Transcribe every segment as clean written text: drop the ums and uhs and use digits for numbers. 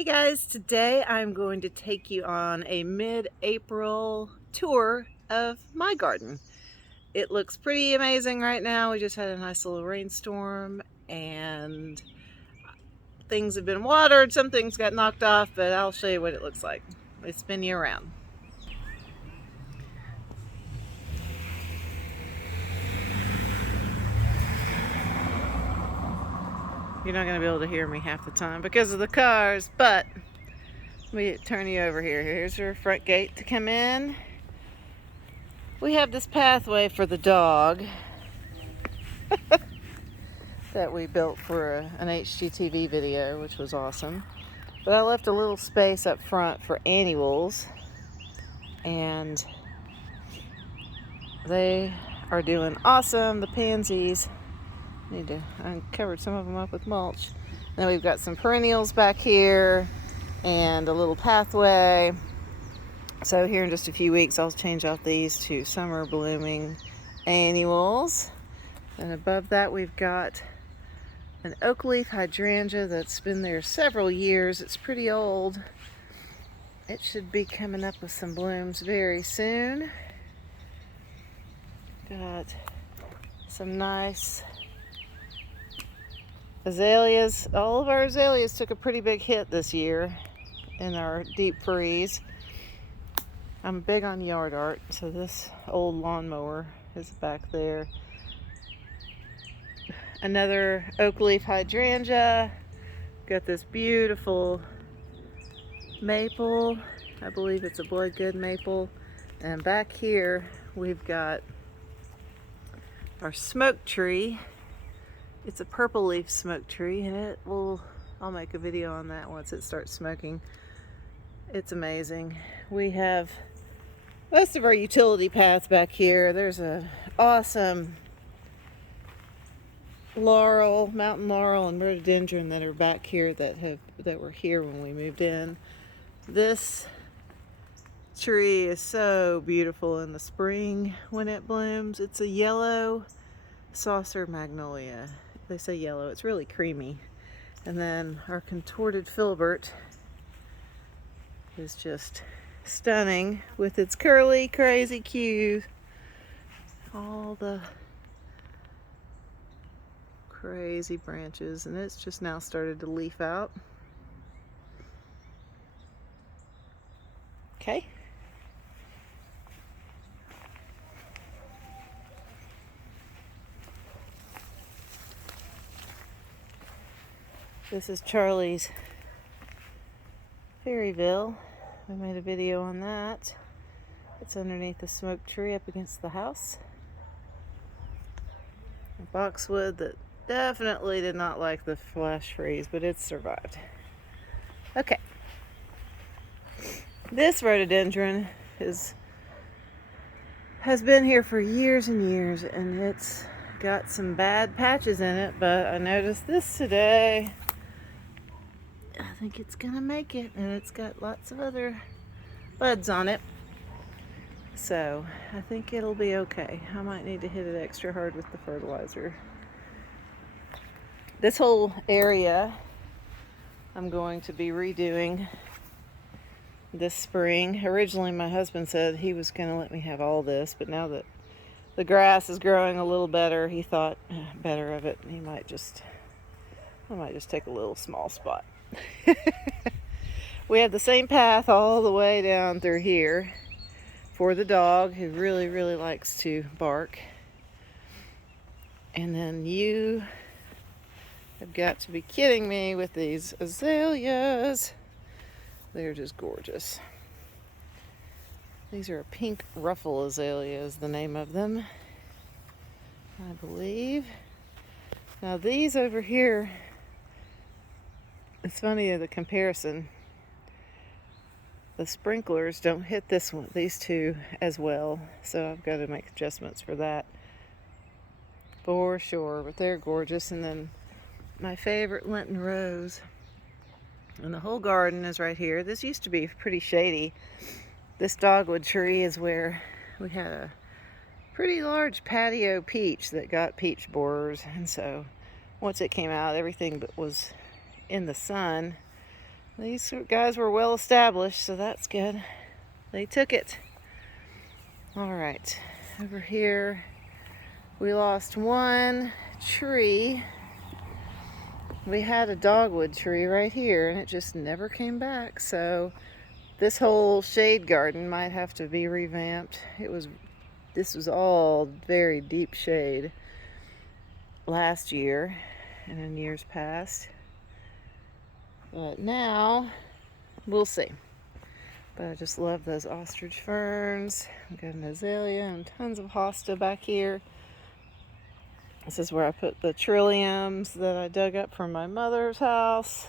Hey guys, today I'm going to take you on a mid-April tour of my garden. It looks pretty amazing right now. We just had a nice little rainstorm and things have been watered. Some things got knocked off, but I'll show you what it looks like. It's been year-round. You're not going to be able to hear me half the time because of the cars, but let me turn you over here. Here's your front gate to come in. We have this pathway for the dog that we built for an HGTV video, which was awesome. But I left a little space up front for annuals, and they are doing awesome. The pansies, I covered some of them up with mulch. And then we've got some perennials back here and a little pathway. So here in just a few weeks, I'll change out these to summer blooming annuals. And above that, we've got an oak leaf hydrangea that's been there several years. It's pretty old. It should be coming up with some blooms very soon. Got some nice azaleas. All of our azaleas took a pretty big hit this year in our deep freeze. I'm big on yard art, so this old lawnmower is back there. Another oak leaf hydrangea. Got this beautiful maple. I believe it's a Bloodgood maple. And back here we've got our smoke tree. It's a purple leaf smoke tree, and I'll make a video on that once it starts smoking. It's amazing. We have most of our utility paths back here. There's an awesome laurel, mountain laurel, and rhododendron that are back here that were here when we moved in. This tree is so beautiful in the spring when it blooms. It's a yellow saucer magnolia. They say yellow, it's really creamy. And then our contorted filbert is just stunning with its curly, crazy cues. All the crazy branches, and it's just now started to leaf out. Okay. This is Charlie's Fairyville. I made a video on that. It's underneath the smoke tree up against the house. A boxwood that definitely did not like the flash freeze, but it's survived. Okay. This rhododendron has been here for years and years, and it's got some bad patches in it, but I noticed this today. I think it's gonna make it, and it's got lots of other buds on it. So I think it'll be okay. I might need to hit it extra hard with the fertilizer. This whole area I'm going to be redoing this spring. Originally my husband said he was going to let me have all this, but now that the grass is growing a little better, he thought better of it. I might just take a little small spot. We have the same path all the way down through here for the dog, who really, really likes to bark. And then you have got to be kidding me with these azaleas. They're just gorgeous. These are pink ruffle azaleas, the name of them, I believe. Now these over here, it's funny the comparison. The sprinklers don't hit these two as well, so I've got to make adjustments for that for sure. But they're gorgeous. And then my favorite Lenten rose, and the whole garden is right here. This used to be pretty shady. This dogwood tree is where we had a pretty large patio peach that got peach borers, and so once it came out, everything was in the sun. These guys were well established, so that's good. They took it. All right, over here we lost one tree. We had a dogwood tree right here and it just never came back, so this whole shade garden might have to be revamped. This was all very deep shade last year and in years past, but now we'll see. But I just love those ostrich ferns. I've got an azalea and tons of hosta back here. This is where I put the trilliums that I dug up from my mother's house.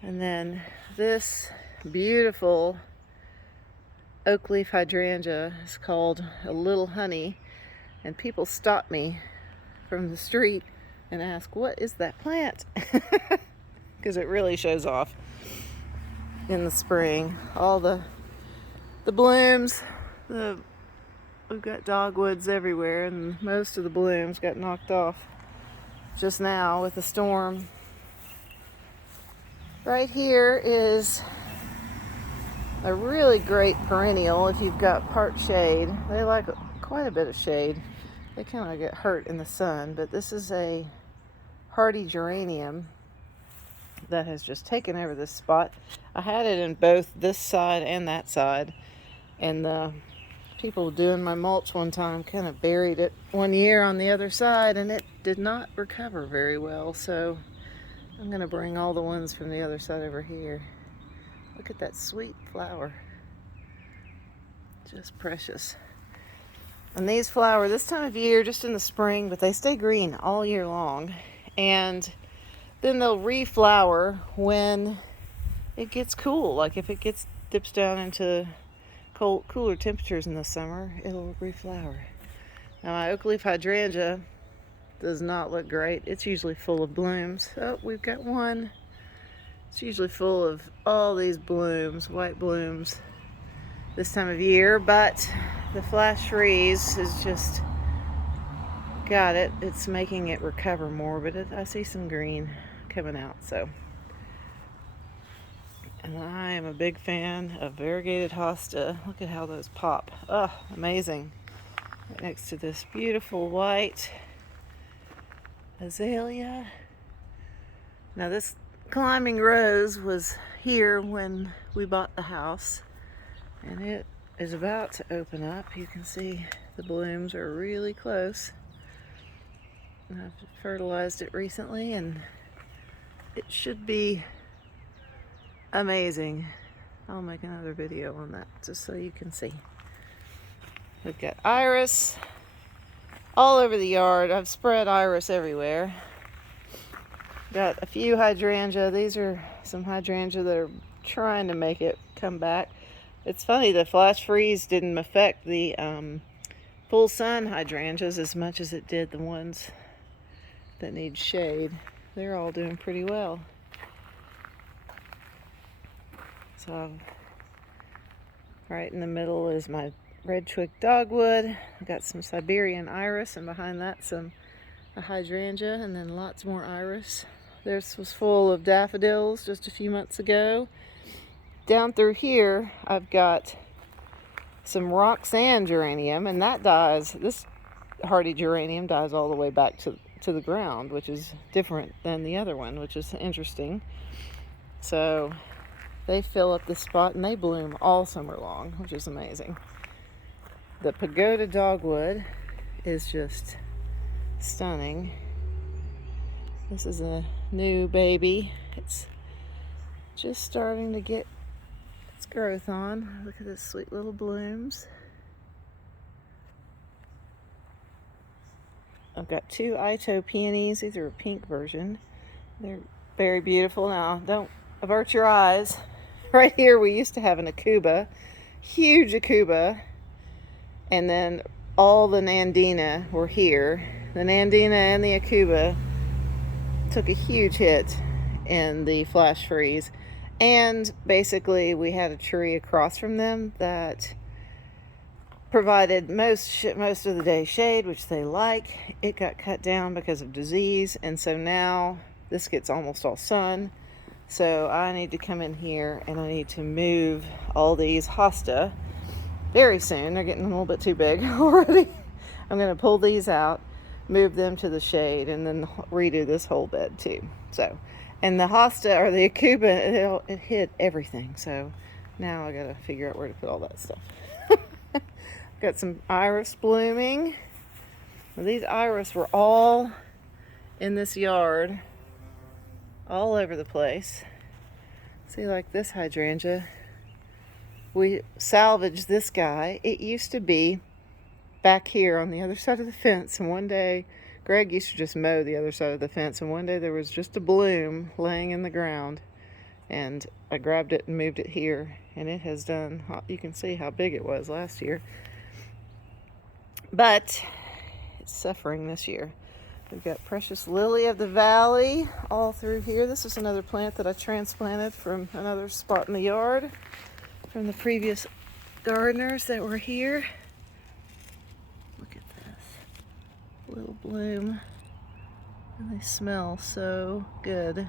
And then this beautiful oak leaf hydrangea is called a little honey. And people stop me from the street and ask, what is that plant? Because it really shows off in the spring. All the blooms, we've got dogwoods everywhere, and most of the blooms got knocked off just now with the storm. Right here is a really great perennial if you've got part shade. They like quite a bit of shade. They kind of get hurt in the sun, but this is a hardy geranium that has just taken over this spot. I had it in both this side and that side, and the people doing my mulch one time kind of buried it one year on the other side and it did not recover very well, so I'm going to bring all the ones from the other side over here. Look at that sweet flower. Just precious. And these flower this time of year, just in the spring, but they stay green all year long, and then they'll reflower when it gets cool. Like if it dips down into cooler temperatures in the summer, it'll reflower. Now my oak leaf hydrangea does not look great. It's usually full of blooms. Oh, we've got one. It's usually full of all these blooms, white blooms this time of year, but the flash freeze has just got it. It's making it recover more, but I see some green coming out, so. And I am a big fan of variegated hosta. Look at how those pop. Oh, amazing. Right next to this beautiful white azalea. Now this climbing rose was here when we bought the house, and it is about to open up. You can see the blooms are really close. And I've fertilized it recently and it should be amazing. I'll make another video on that just so you can see. We've got iris all over the yard. I've spread iris everywhere. Got a few hydrangea. These are some hydrangea that are trying to make it come back. It's funny, the flash freeze didn't affect the full sun hydrangeas as much as it did the ones that need shade. They're all doing pretty well. So right in the middle is my red twig dogwood. I've got some Siberian iris, and behind that a hydrangea, and then lots more iris. This was full of daffodils just a few months ago. Down through here I've got some Roxanne geranium, and that dies. This hardy geranium dies all the way back to the ground, which is different than the other one, which is interesting. So they fill up the spot and they bloom all summer long, which is amazing. The pagoda dogwood is just stunning. This is a new baby. It's just starting to get its growth on. Look at those sweet little blooms. I've got two Ito peonies. These are a pink version. They're very beautiful. Now, don't avert your eyes. Right here we used to have an aucuba, huge aucuba, and then all the nandina were here. The nandina and the aucuba took a huge hit in the flash freeze, and basically we had a tree across from them that provided most of the day shade, which they like. It got cut down because of disease, and so now this gets almost all sun. So I need to come in here and I need to move all these hosta very soon. They're getting a little bit too big already. I'm going to pull these out, move them to the shade, and then redo this whole bed too. So, and the hosta or the aucuba, it hit everything. So now I got to figure out where to put all that stuff. Got some iris blooming. Well, these iris were all in this yard, all over the place. See, like this hydrangea, we salvaged this guy. It used to be back here on the other side of the fence, and one day Greg used to just mow the other side of the fence, and one day there was just a bloom laying in the ground, and I grabbed it and moved it here, and it has done, you can see how big it was last year, but it's suffering this year. We've got precious lily of the valley all through here. This is another plant that I transplanted from another spot in the yard from the previous gardeners that were here. Look at this little bloom, and they smell so good.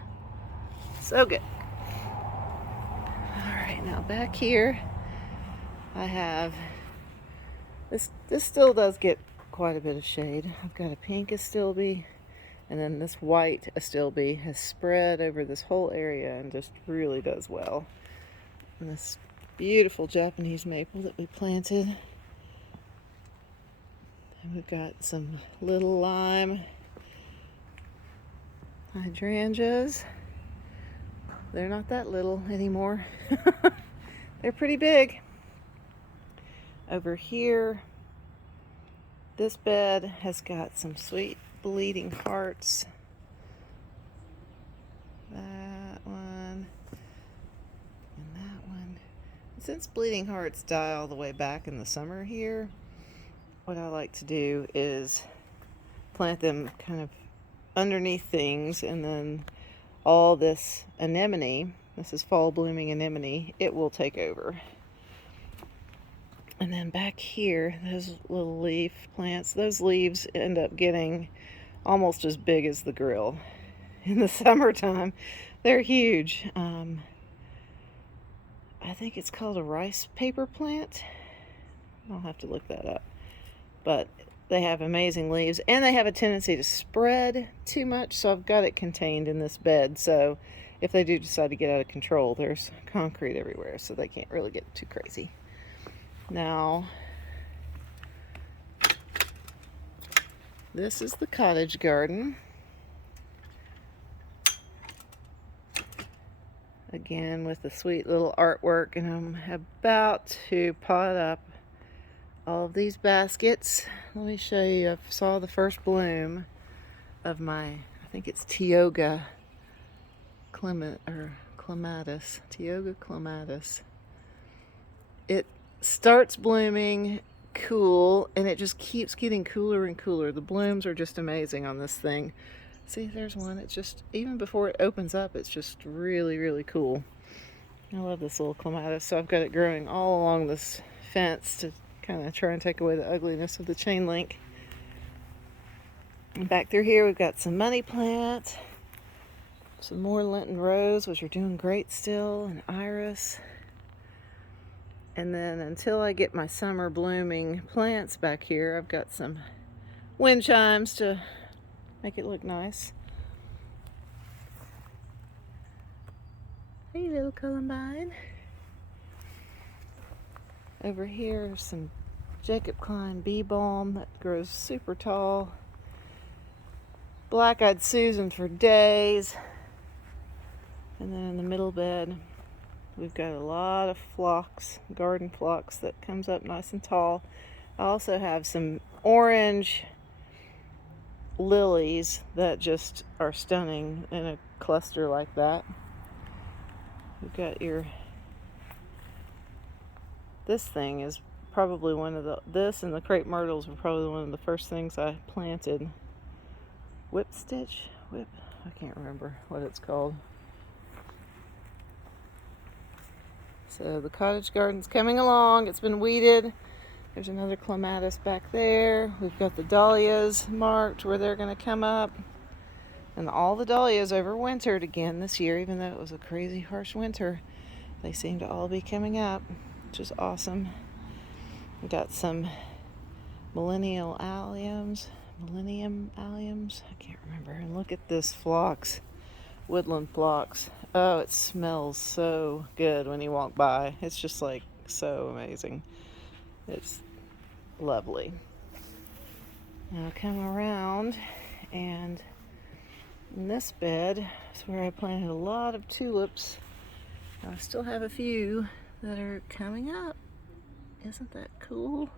So good. All right, now back here I have this still does get quite a bit of shade. I've got a pink astilbe, and then this white astilbe has spread over this whole area and just really does well. And this beautiful Japanese maple that we planted. And we've got some little lime hydrangeas. They're not that little anymore. They're pretty big. Over here, this bed has got some sweet bleeding hearts. That one and that one. Since bleeding hearts die all the way back in the summer here, what I like to do is plant them kind of underneath things, and then all this anemone, this is fall blooming anemone, it will take over. And then back here, those little leaf plants, those leaves end up getting almost as big as the grill. In the summertime, they're huge. I think it's called a rice paper plant. I'll have to look that up. But they have amazing leaves, and they have a tendency to spread too much, so I've got it contained in this bed. So if they do decide to get out of control, there's concrete everywhere, so they can't really get too crazy. Now, this is the cottage garden. Again, with the sweet little artwork, and I'm about to pot up all of these baskets. Let me show you. I saw the first bloom of my, I think it's Tioga clematis. Tioga clematis. It starts blooming cool, and it just keeps getting cooler and cooler. The blooms are just amazing on this thing. See, there's one. It's just, even before it opens up, it's just really, really cool. I love this little clematis. So I've got it growing all along this fence to kind of try and take away the ugliness of the chain link. And back through here, we've got some money plant, some more Lenten rose, which are doing great still, and iris. And then until I get my summer blooming plants back here, I've got some wind chimes to make it look nice. Hey, little columbine. Over here, some Jacob Klein bee balm that grows super tall. Black-eyed Susan for days. And then in the middle bed, we've got a lot of phlox, garden phlox, that comes up nice and tall. I also have some orange lilies that just are stunning in a cluster like that. You've got your, this thing is probably one of the, this and the crepe myrtles were probably one of the first things I planted. Whip, I can't remember what it's called. So the cottage garden's coming along. It's been weeded. There's another clematis back there. We've got the dahlias marked where they're going to come up. And all the dahlias overwintered again this year, even though it was a crazy harsh winter. They seem to all be coming up, which is awesome. We got some millennium alliums, I can't remember. And look at this phlox, woodland phlox. Oh, it smells so good when you walk by. It's just like so amazing. It's lovely. Now come around, and in this bed is where I planted a lot of tulips. I still have a few that are coming up. Isn't that cool?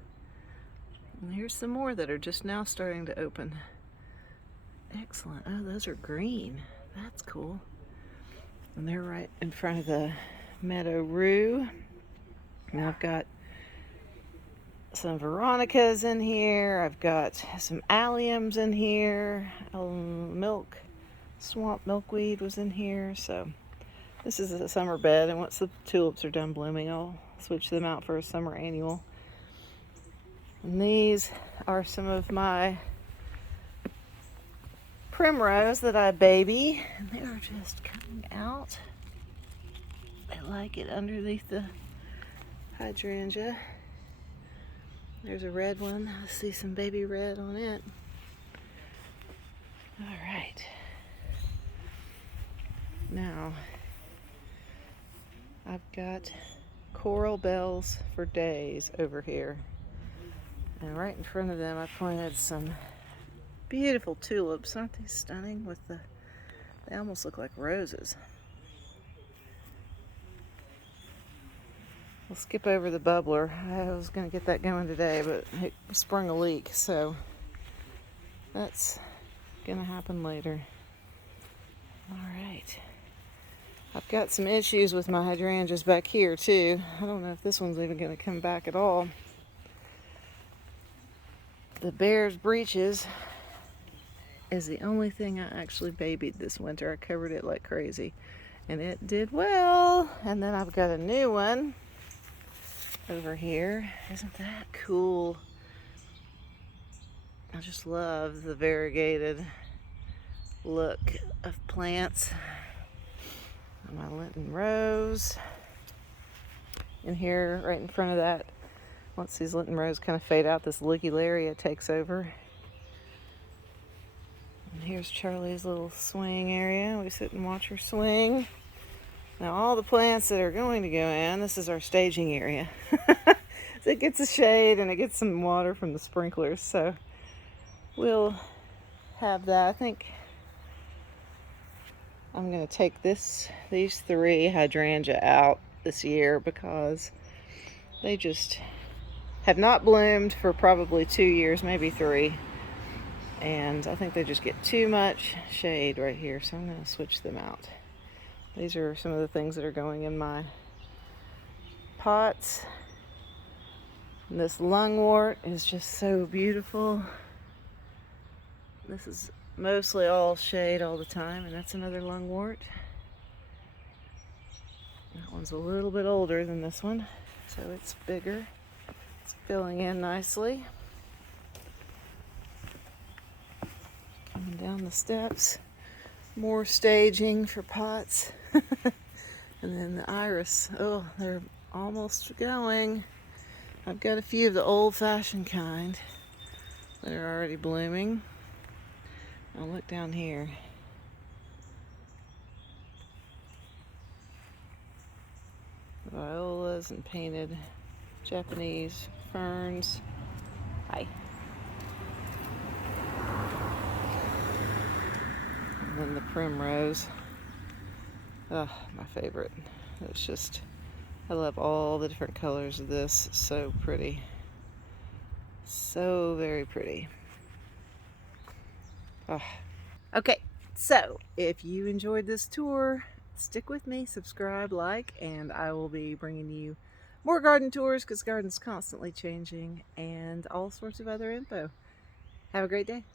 And here's some more that are just now starting to open. Excellent. Oh, those are green. That's cool. And they're right in front of the meadow rue. Now I've got some veronicas in here. I've got some alliums in here. Swamp milkweed was in here. So this is a summer bed, and once the tulips are done blooming, I'll switch them out for a summer annual. And these are some of my primrose that I baby, and they're just coming out. I like it underneath the hydrangea. There's a red one. I see some baby red on it. All right. Now, I've got coral bells for days over here. And right in front of them, I planted some beautiful tulips. Aren't they stunning? They almost look like roses. We'll skip over the bubbler. I was going to get that going today, but it sprung a leak, so that's going to happen later. All right. I've got some issues with my hydrangeas back here, too. I don't know if this one's even going to come back at all. The Bear's Breeches is the only thing I actually babied this winter. I covered it like crazy, and it did well. And then I've got a new one over here. Isn't that cool? I just love the variegated look of plants. And my Lenten rose in here right in front of that. Once these Lenten rose kind of fade out, this Ligularia takes over. And here's Charlie's little swing area. We sit and watch her swing. Now all the plants that are going to go in, this is our staging area. So it gets a shade and it gets some water from the sprinklers. So we'll have that. I think I'm going to take these 3 hydrangea out this year because they just have not bloomed for probably 2 years, maybe 3. And I think they just get too much shade right here, so I'm going to switch them out. These are some of the things that are going in my pots. And this lungwort is just so beautiful. This is mostly all shade all the time, and that's another lungwort. That one's a little bit older than this one, so it's bigger. It's filling in nicely. Coming down the steps, more staging for pots. And then the iris, oh, they're almost going. I've got a few of the old-fashioned kind that are already blooming. Now look down here. Violas and painted Japanese ferns. Hi. And then the primrose. Oh, my favorite. It's just, I love all the different colors of this. So pretty. So very pretty. Oh. Okay, so if you enjoyed this tour, stick with me, subscribe, like, and I will be bringing you more garden tours because the garden's constantly changing and all sorts of other info. Have a great day.